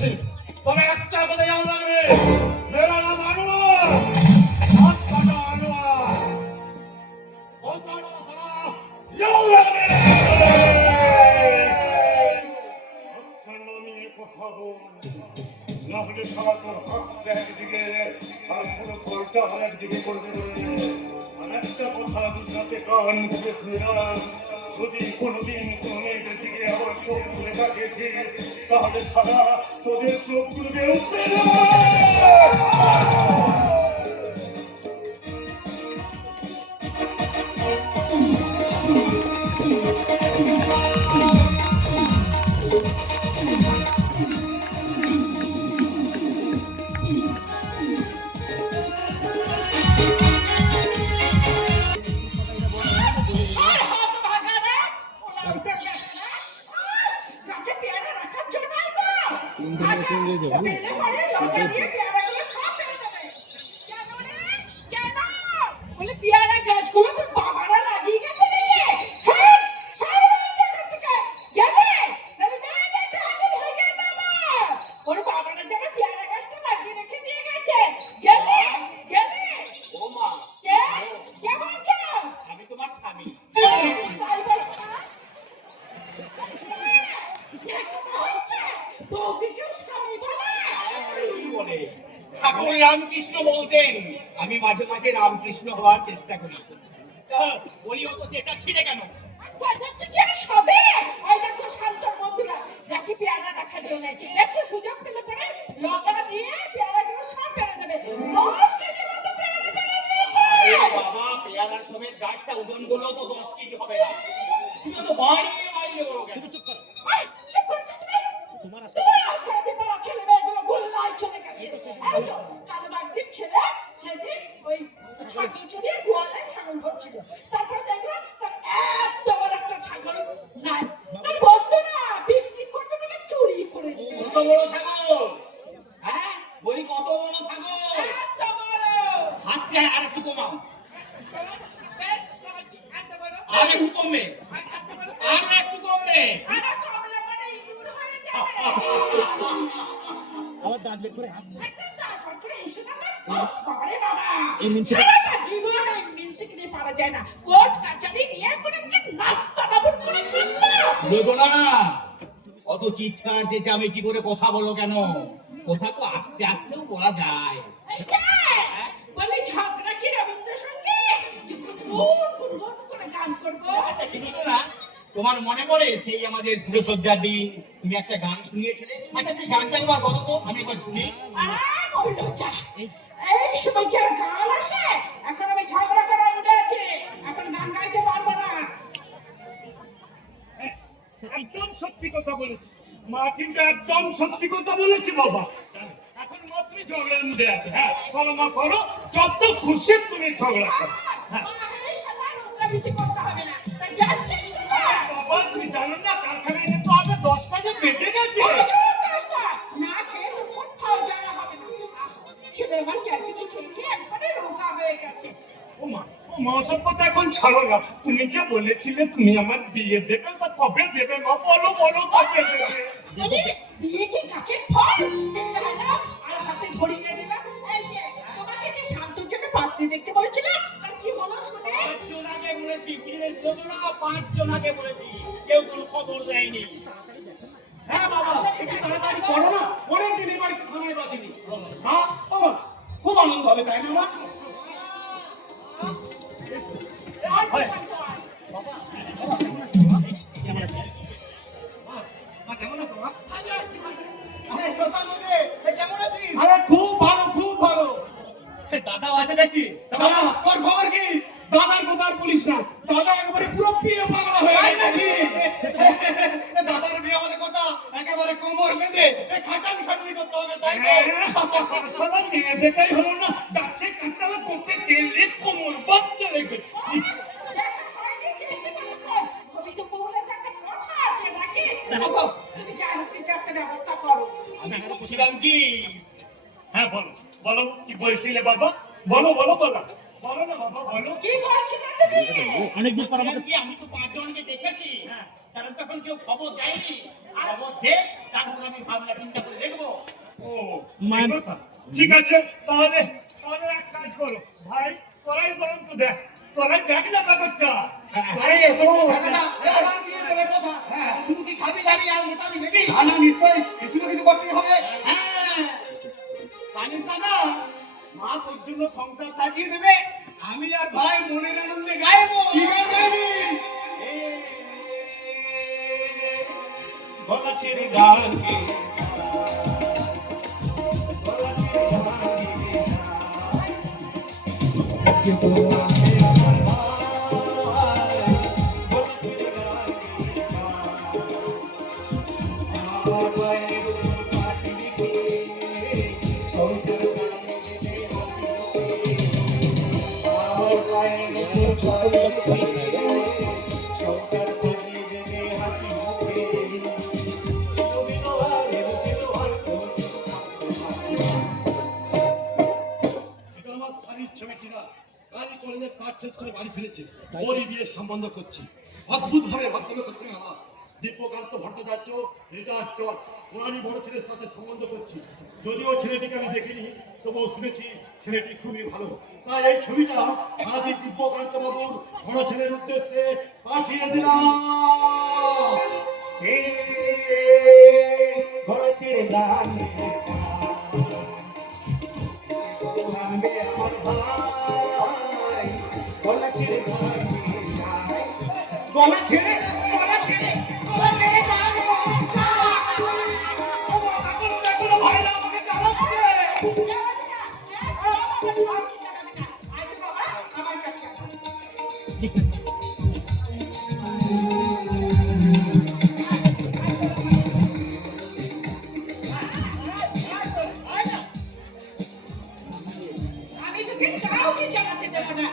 করছি, তবে একটা কথা জানা লাগবে, মেরা নাম আনোয়ার, হাত কাটা আনোয়ার, কথাটা তারা জানা লাগবে। আচ্ছা নামিয়ে কথা বল, না হলে সবার তোর হাতটা একদিকে আর পুরো তোরটা একদিকে করে দেবে। আর একটা কথা দুটাতে কান খুলে শুনলাম, যদি কোনোদিন কোনো মেয়েদের দিকে আবার চোখ তুলে তাকিয়েছিস তাহলে সারা তোদের চোখগুলোকে উপড়ে দেবো। পেয়ারা গাছগুলো তোর বাবারা লাগিয়ে গেছে ওর বাবারা যেন পেয়ারা গাছটা লাগিয়ে রেখে দিয়ে গেছে। ও মা, কে বলছো? আমি তোমার স্বামী। তাই বলো না? বউকে কেউ স্বামী বলে? কি বলে? ঠাকুর রামকৃষ্ণ বলতেন, আমি মাঝে মাঝে রামকৃষ্ণ হওয়ার চেষ্টা করি। তা বলি অত চেঁচাচ্ছিলে কেন? যাচ্ছে কি আর সবে? ওই দেখো শান্তর বন্ধুরা গাছে পেয়ারা রাখার জন্য একটু সুযোগ পেলে পরে লগা দিয়ে পেয়ারাগুলো সব পেরে দেবে। 10 কেজি মতো পেয়ারা পেরে দিয়েছে। বাবা, পেয়ারার সমেত গাছটা ওজন করলেও তো 10 কেজি হবে না। তুমি তো বাড়িয়ে বাড়িয়ে বলো কেন? চুপ করতে তোমার আজকে পাড়া ছেলে মেয়েগুলো গোল্লায় চলে গেছে। এই তো কালো বাগদির ছেলে সেদিন ওই ছাগল চড়িয়ে গোয়ালে ছাগল ভরছিল। তারপরে দেখলো তার এত বড় একটা ছাগল নাই। তার বস্তু না পিকনিক করবে বলে চুরি করে নিয়ে কত বড় ছাগল? হ্যাঁ, বলি কত বড় ছাগল? এত বড়। হাতটা আর একটু কমাও। বেশ, এত বড়। আর একটু কমবে। এত বড়। আর একটু কমবে। আরে কমলা মানে ইঁদুর হয়ে যাবে। আবার দাঁত বের করে হাসছে। তারপর করে এসে যাবে। বাবারে বাবা। এই মিনসে- ছেলেটা জীবনে ওই মিনসেকে নিয়ে পারা যায় না। কোর্ট কাচারি নিয়ে করে একটা নাস্তা নাবুর করে ফেললো। দেখো না, অত চিৎকার চেঁচামেচি করে কথা বলো কেন? কথা তো আস্তে আস্তেও বলা যায়। এই যে, বলি ঝগড়া কি রবীন্দ্রসঙ্গীত? গুনগুন করে গান করবো। শুনো না, তোমার মনে পড়ে সেই আমাদের পুরসজ্জার দিন তুমি একটা গান শুনিয়েছিলে? আচ্ছা, সেই গানটা একবার বলো তো, আমি একবার শুনি। বললো যা। এই সময় কি আর গান আসে? এখন আমি ঝগড়া করার মুডে আছি। এখন গান গাইতে পারবো না। একদম সত্যি কথা বলেছি মা, কিন্তু একদম সত্যি কথা বলেছি বাবা। এখন মা তুমি ঝগড়ার মধ্যে আছে। হ্যাঁ করো মা, করো, যত খুশি তুমি ঝগড়া করো। হ্যাঁ এই সাথে আর উল্টাপিটি করতে হবে না। তাই যাচ্ছিস কোথায়? বাবা, তুমি জানো না কারখানায় কিন্তু আগে 10টা যে বেজে গেছে। না খেয়ে তো কোথাও যাওয়া হবে না। ছেলে আমার ক্যান্টিনে খেয়ে একবারে রোগা হয়ে গেছে। ও মা, ওসব কথা এখন ছাড়ো না। তুমি যে বলেছিলে তুমি আমার বিয়ে দেবে, তা কবে দেবে মা? বলো বলো, কবে দেবে? বলি, বিয়ে কি গাছের ফল? যে চাইলাম আর হাতে ধরিয়ে দিলাম। এই যে, তোমাকে যে শান্তর জন্য পাত্রী দেখতে বলেছিলাম, আর কি হলো শুনে? 5 জন আগে বলেছি, বিয়ের লোকেরা 5 জন আগে বলেছি, কেউ কোনো খবর দেয়নি। হ্যাঁ বাবা, একটু তাড়াতাড়ি করো না, অনেকদিন এই বাড়িতে সময় বাঁচিনি। হ্যাঁ বাবা, খুব আনন্দ হবে তাই না মা? আর কি শান্ত হয়? মা কেমন আছো মা? ভালো আছি, ভালো আছি। আরে শ্মশান মধ্যে কেমন আছিস? আরে খুব ভালো, খুব ভালো। দাদাও আছে দেখছি। দাদা, তোর খবর কি? দাদার কথা আর বলিস না, দাদা একেবারে পুরো পিয়ে পাগলা হয়ে গেছে। দাদার বিয়ে আমাদের কথা একেবারে কোমর বেঁধে খাটালি করতে হবে তাই তো? আসলে মেয়ে দেখাই হলো না, যাচ্ছে কাঁচালা করতে গেলে কোমর বাচ্চা রেখে। আমি তো বলে একটা কথা আছে নাকি? ওগো, তুমি যা হচ্ছে যা একটা ব্যবস্থা করো। আমি বলছিলাম কি, হ্যাঁ বলো বলো, কি বলছিলে বাবা? বলো বলো বলো, বলো না বাবা, বলো। কি বলছিলে তুমি? অনেকদিন পর বলছিলাম কি, আমি তো 5 জনকে দেখেছি। কারণ তখন কেউ খবর দেয়নি। খবর দেখ, তারপর আমি ভাবনা চিন্তা করে দেখবো। ও এই কথা। ঠিক আছে, তাহলে তাহলে এক কাজ করো ভাই, তোরাই বরং তো দেখ, তোরাই দেখ না ব্যাপারটা। আরে শোনো দাদা, আমার বিয়ে দেবে কথা। হ্যাঁ, শুধু কি খাবি দাবি আর মোটাবি দেখি? না নিশ্চয়ই কিছু না কিছু করতেই হবে। হ্যাঁ, জানিস দাদা, মা তোর জন্য সংসার সাজিয়ে দেবে, আমি আর ভাই মনের আনন্দে গাইবো। কি গান গাইবি? গলা ছেড়ে গান গে, এটা আমার স্বামীর ছবি কিনা কাজী কলেজের পাঠ শেষ করে বাড়ি ফিরেছে, ওরই বিয়ের সম্বন্ধ করছি। অদ্ভুত ভাবে মাধ্যমে করছে আমার দীপকান্ত ভট্টাচার্য রিটায়ার্ড জজ, ওনারই বড় ছেলের সাথে সম্বন্ধ করছি। যদিও ছেলেটিকে আমি দেখিনি, তবুও শুনেছি ছেলেটি খুবই ভালো। তাই এই ছবিটা কাজী দীপকান্ত বাবুর বড় ছেলের উদ্দেশ্যে পাঠিয়ে দিলাম। গলা ছেড়ে গান গে, গলা ছেড়ে গান গে, গলা ছেড়ে গলা ছেড়ে গান এখনো ভাইরা আমাকে জ্বালাচ্ছে। আমি তোকে কাউকে জানাতে দেবো না।